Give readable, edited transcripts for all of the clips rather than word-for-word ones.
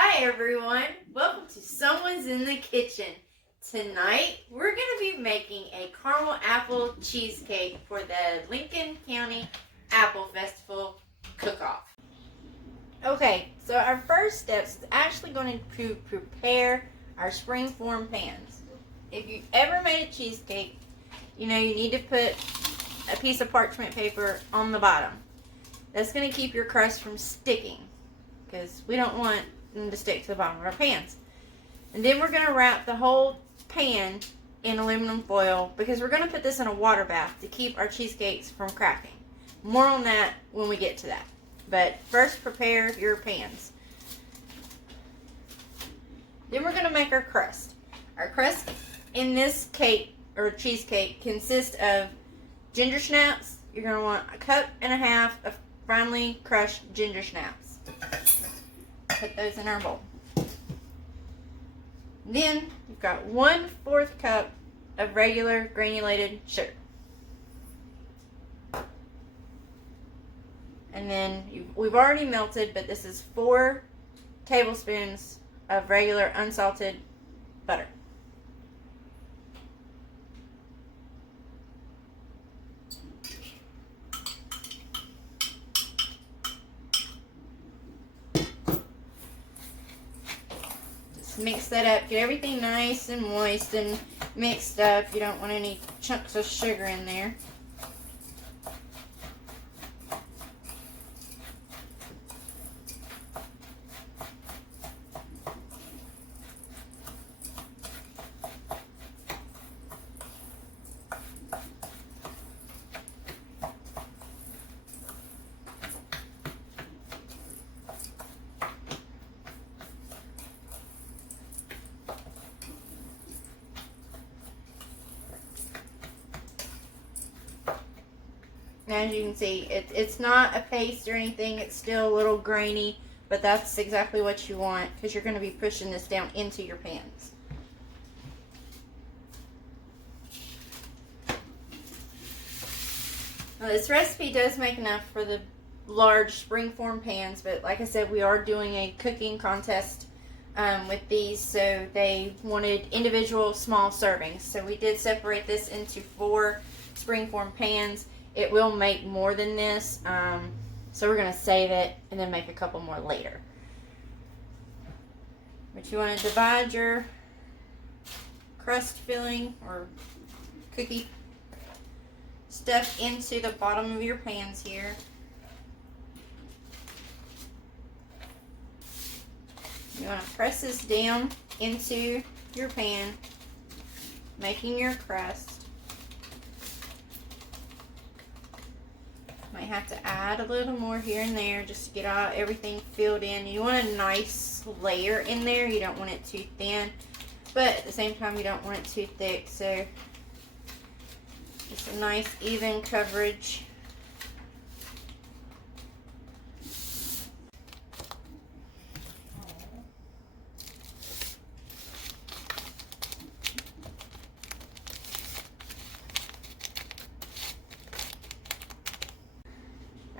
Hi everyone, welcome to Someone's in the Kitchen. Tonight we're going to be making a caramel apple cheesecake for the Lincoln County Apple Festival cook-off. Okay, so our first step is actually going to prepare our springform pans. If you've ever made a cheesecake, you know you need to put a piece of parchment paper on the bottom. That's going to keep your crust from sticking, because we don't want them to stick to the bottom of our pans. And then we're going to wrap the whole pan in aluminum foil, because we're going to put this in a water bath to keep our cheesecakes from cracking. More on that when we get to that. But first, prepare your pans. Then we're going to make our crust. Our crust in this cake or cheesecake consists of ginger snaps. You're going to want 1.5 cups of finely crushed ginger snaps. Put those in our bowl. Then you've got 1/4 cup of regular granulated sugar. And then we've already melted, but this is 4 tablespoons of regular unsalted butter. Mix that up. Get everything nice and moist and mixed up. You don't want any chunks of sugar in there. As you can see, it's not a paste or anything. It's still a little grainy, but that's exactly what you want, because you're going to be pushing this down into your pans. Now, this recipe does make enough for the large springform pans, but like I said, we are doing a cooking contest with these, so they wanted individual small servings. So we did separate this into 4 springform pans. It will make more than this, so we're going to save it and then make a couple more later. But you want to divide your crust filling or cookie stuff into the bottom of your pans here. You want to press this down into your pan, making your crust. Might have to add a little more here and there just to get everything filled in. You want a nice layer in there. You don't want it too thin, but at the same time you don't want it too thick. So just a nice even coverage.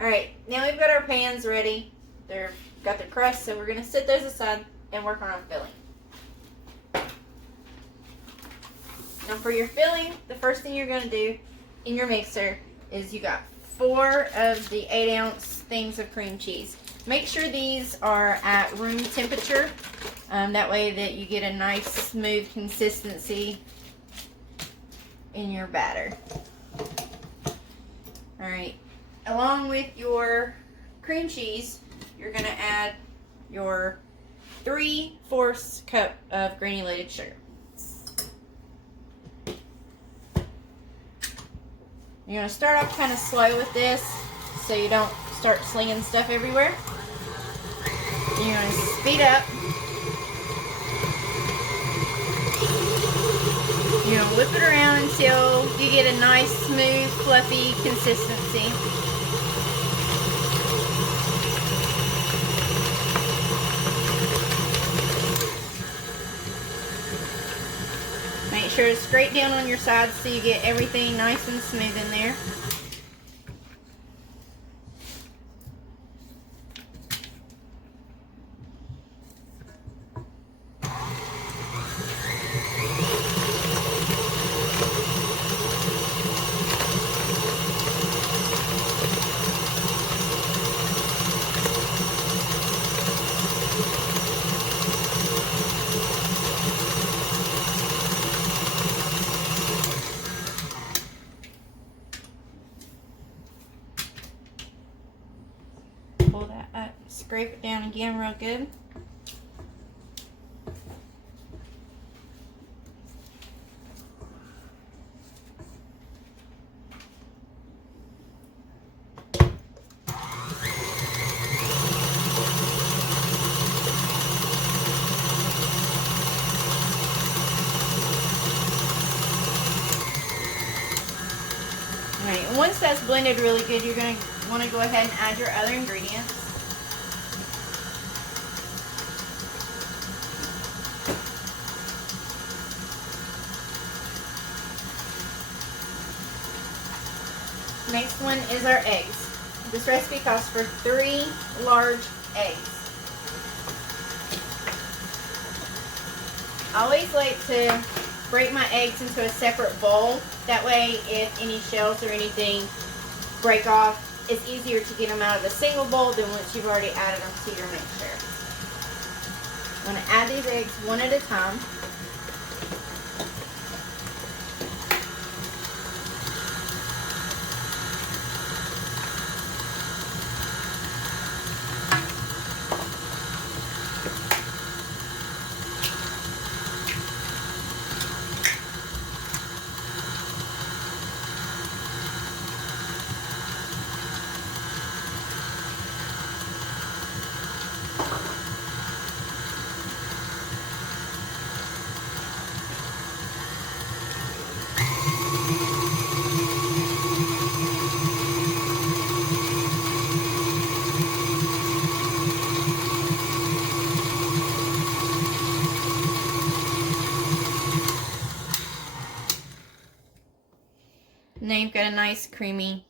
Alright, now we've got our pans ready. They've got the crust, so we're going to set those aside and work on our filling. Now for your filling, the first thing you're going to do in your mixer is you got 4 of the 8-ounce things of cream cheese. Make sure these are at room temperature. That way that you get a nice smooth consistency in your batter. Alright. Along with your cream cheese, you're going to add your 3/4 cup of granulated sugar. You're going to start off kind of slow with this so you don't start slinging stuff everywhere. You're going to speed up. You're going to whip it around until you get a nice, smooth, fluffy consistency. Make sure it's straight down on your sides so you get everything nice and smooth in there. again real good. Alright, and once that's blended really good, you're going to want to go ahead and add your other ingredients. Next one is our eggs. This recipe calls for 3 large eggs. I always like to break my eggs into a separate bowl. That way, if any shells or anything break off, it's easier to get them out of a single bowl than once you've already added them to your mixture. I'm going to add these eggs one at a time. Now you've got a nice creamy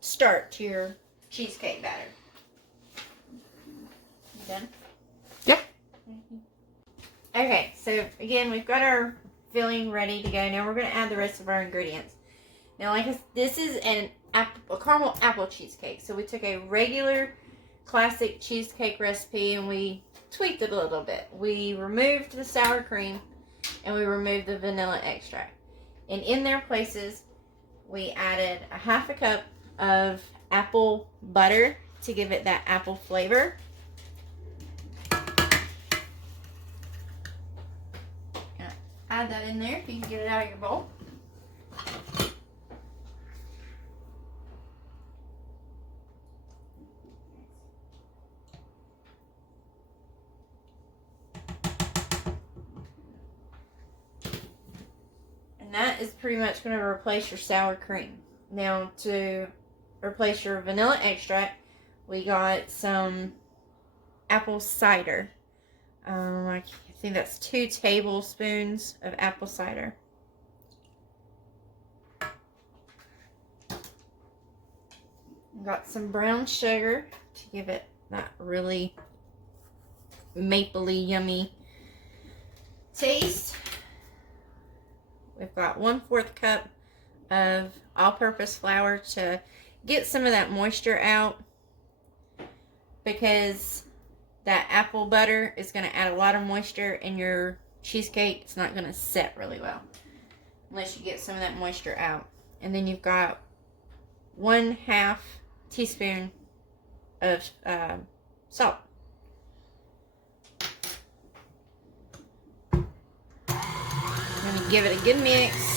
start to your cheesecake batter. You done? Yep. Okay, so again, we've got our filling ready to go. Now we're going to add the rest of our ingredients. Now, like I said, this is a caramel apple cheesecake. So we took a regular classic cheesecake recipe and we tweaked it a little bit. We removed the sour cream and we removed the vanilla extract. And in their places, we added a 1/2 cup of apple butter to give it that apple flavor. Add that in there if you can get it out of your bowl. And that is pretty much going to replace your sour cream. Now, to replace your vanilla extract, we got some apple cider. I think that's 2 tablespoons of apple cider. Got some brown sugar to give it that really mapley, yummy taste. We've got 1/4 cup of all-purpose flour to get some of that moisture out, because that apple butter is going to add a lot of moisture in your cheesecake. It's not going to set really well unless you get some of that moisture out. And then you've got 1/2 teaspoon of salt. I'm going to give it a good mix.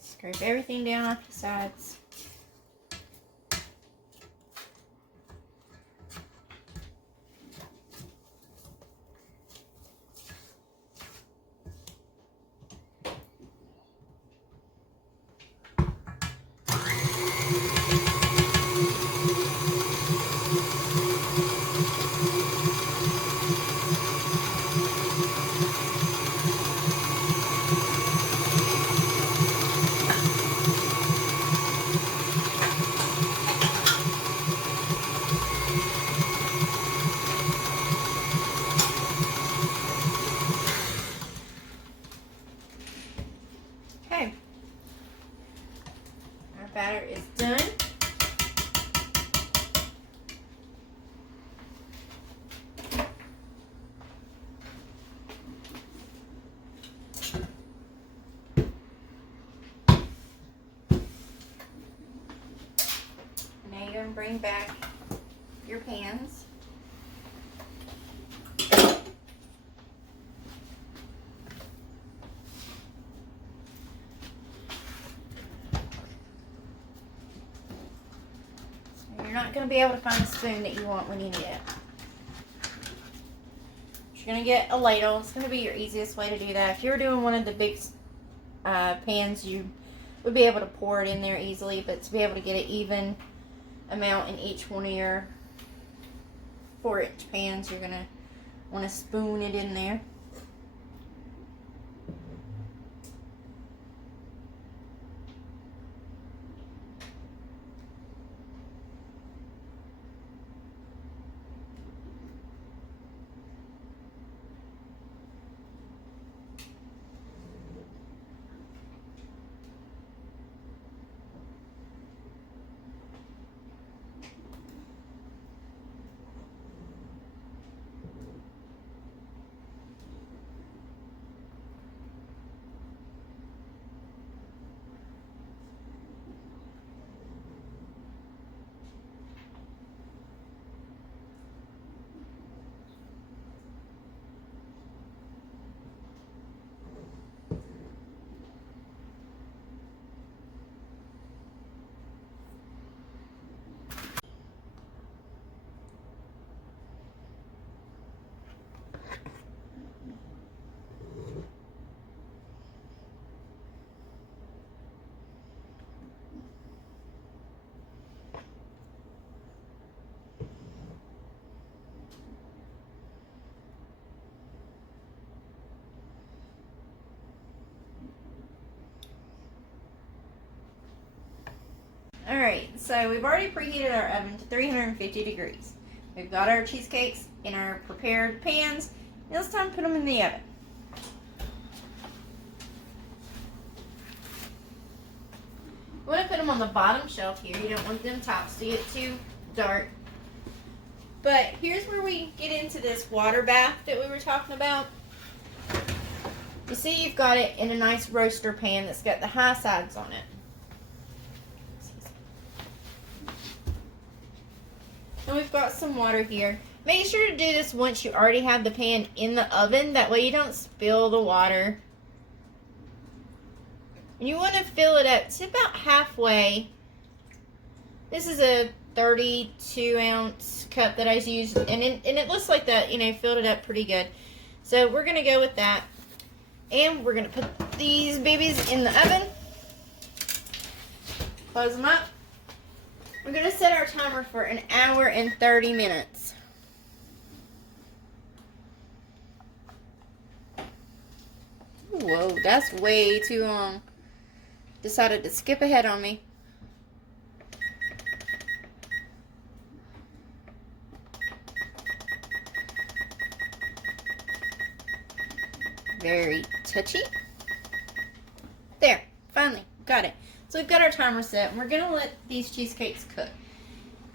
Scrape everything down off the sides. and bring back your pans. You're not going to be able to find the spoon that you want when you need it. You're going to get a ladle. It's going to be your easiest way to do that. If you were doing one of the big pans, you would be able to pour it in there easily, but to be able to get an even amount in each one of your 4-inch pans, you're going to want to spoon it in there. Alright, so we've already preheated our oven to 350 degrees. We've got our cheesecakes in our prepared pans. Now it's time to put them in the oven. You want to put them on the bottom shelf here. You don't want them tops to get too dark. But here's where we get into this water bath that we were talking about. You see you've got it in a nice roaster pan that's got the high sides on it. And we've got some water here. Make sure to do this once you already have the pan in the oven. That way you don't spill the water. And you want to fill it up to about halfway. This is a 32-ounce cup that I used. And it looks like that, you know, filled it up pretty good. So we're going to go with that. And we're going to put these babies in the oven. Close them up. We're going to set our timer for an hour and 30 minutes. Whoa, that's way too long. Decided to skip ahead on me. Very touchy. There, finally, got it. So we've got our timer set, and we're going to let these cheesecakes cook.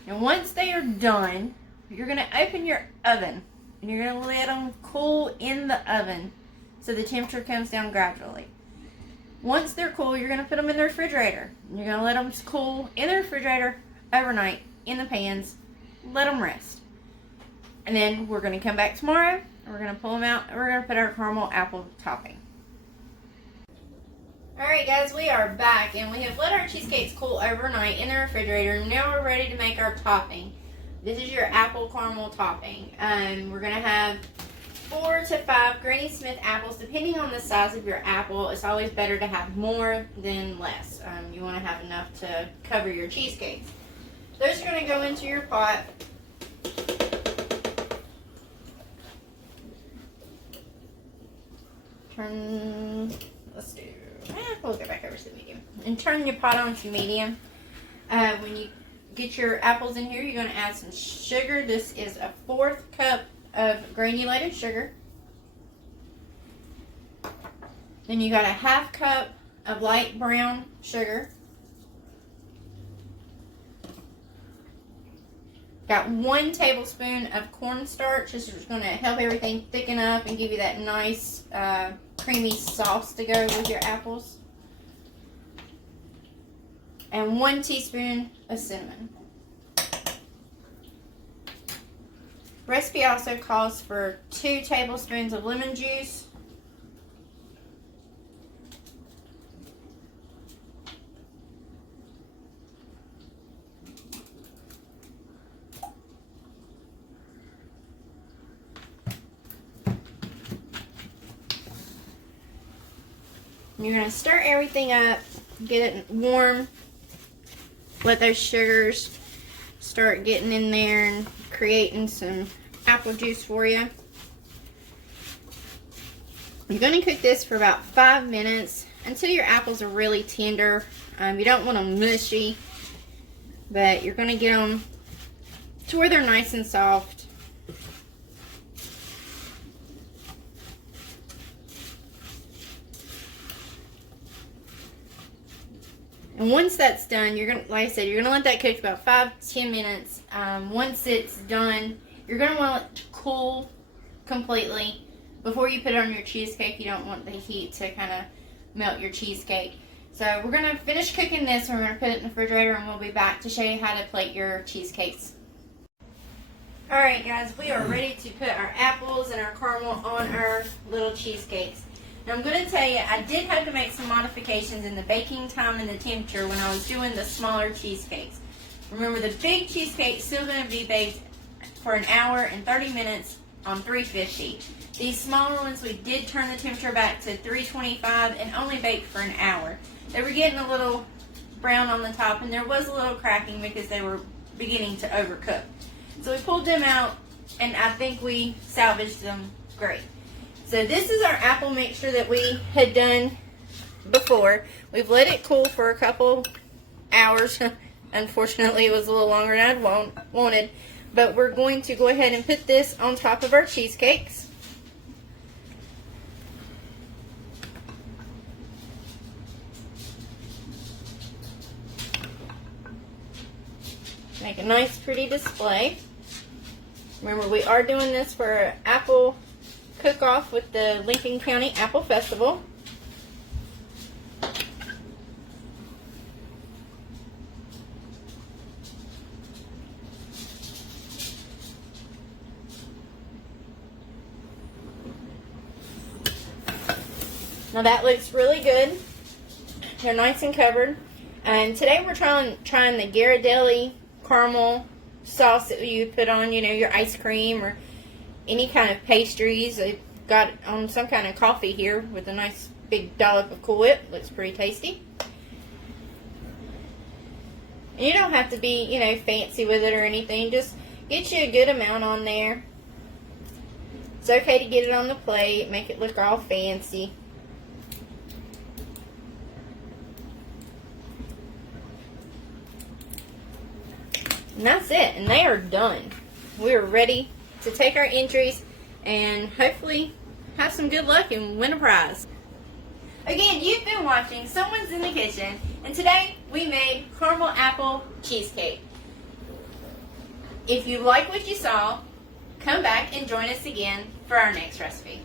And once they are done, you're going to open your oven, and you're going to let them cool in the oven so the temperature comes down gradually. Once they're cool, you're going to put them in the refrigerator. You're going to let them cool in the refrigerator overnight in the pans. Let them rest. And then we're going to come back tomorrow, and we're going to pull them out, and we're going to put our caramel apple topping. Alright guys, we are back, and we have let our cheesecakes cool overnight in the refrigerator, and now we're ready to make our topping. This is your apple caramel topping. We're going to have 4 to 5 Granny Smith apples, depending on the size of your apple. It's always better to have more than less. You want to have enough to cover your cheesecakes. Those are going to go into your pot. Let's do, we'll go back over to the medium. And turn your pot on to medium. When you get your apples in here, you're going to add some sugar. This is a 1/4 cup of granulated sugar. Then you got a 1/2 cup of light brown sugar. Got 1 tablespoon of cornstarch. This is going to help everything thicken up and give you that nice creamy sauce to go with your apples. And 1 teaspoon of cinnamon. Recipe also calls for 2 tablespoons of lemon juice. You're going to stir everything up, get it warm, let those sugars start getting in there and creating some apple juice for you. You're going to cook this for about 5 minutes until your apples are really tender. You don't want them mushy, but you're going to get them to where they're nice and soft. And once that's done, you're gonna, like I said, you're gonna let that cook for about 5-10 minutes. Once it's done, you're gonna want it to cool completely before you put it on your cheesecake. You don't want the heat to kind of melt your cheesecake. So we're gonna finish cooking this, and we're gonna put it in the refrigerator, and we'll be back to show you how to plate your cheesecakes. All right, guys, we are ready to put our apples and our caramel on our little cheesecakes. Now, I'm going to tell you, I did have to make some modifications in the baking time and the temperature when I was doing the smaller cheesecakes. Remember, the big cheesecake is still going to be baked for 1 hour and 30 minutes on 350. These smaller ones, we did turn the temperature back to 325 and only baked for 1 hour. They were getting a little brown on the top, and there was a little cracking because they were beginning to overcook. So we pulled them out, and I think we salvaged them great. So this is our apple mixture that we had done before. We've let it cool for a couple hours. Unfortunately, it was a little longer than I'd wanted. But we're going to go ahead and put this on top of our cheesecakes. Make a nice, pretty display. Remember, we are doing this for apple cook-off with the Lincoln County Apple Festival. Now that looks really good. They're nice and covered. And today we're trying the Ghirardelli caramel sauce that you put on, your ice cream or any kind of pastries. They've got it on some kind of coffee here with a nice big dollop of Cool Whip. Looks pretty tasty. And you don't have to be, fancy with it or anything. Just get you a good amount on there. It's okay to get it on the plate, make it look all fancy. And that's it, and they are done. We're ready to take our entries and hopefully have some good luck and win a prize. Again, you've been watching Someone's in the Kitchen, and today we made caramel apple cheesecake. If you like what you saw, come back and join us again for our next recipe.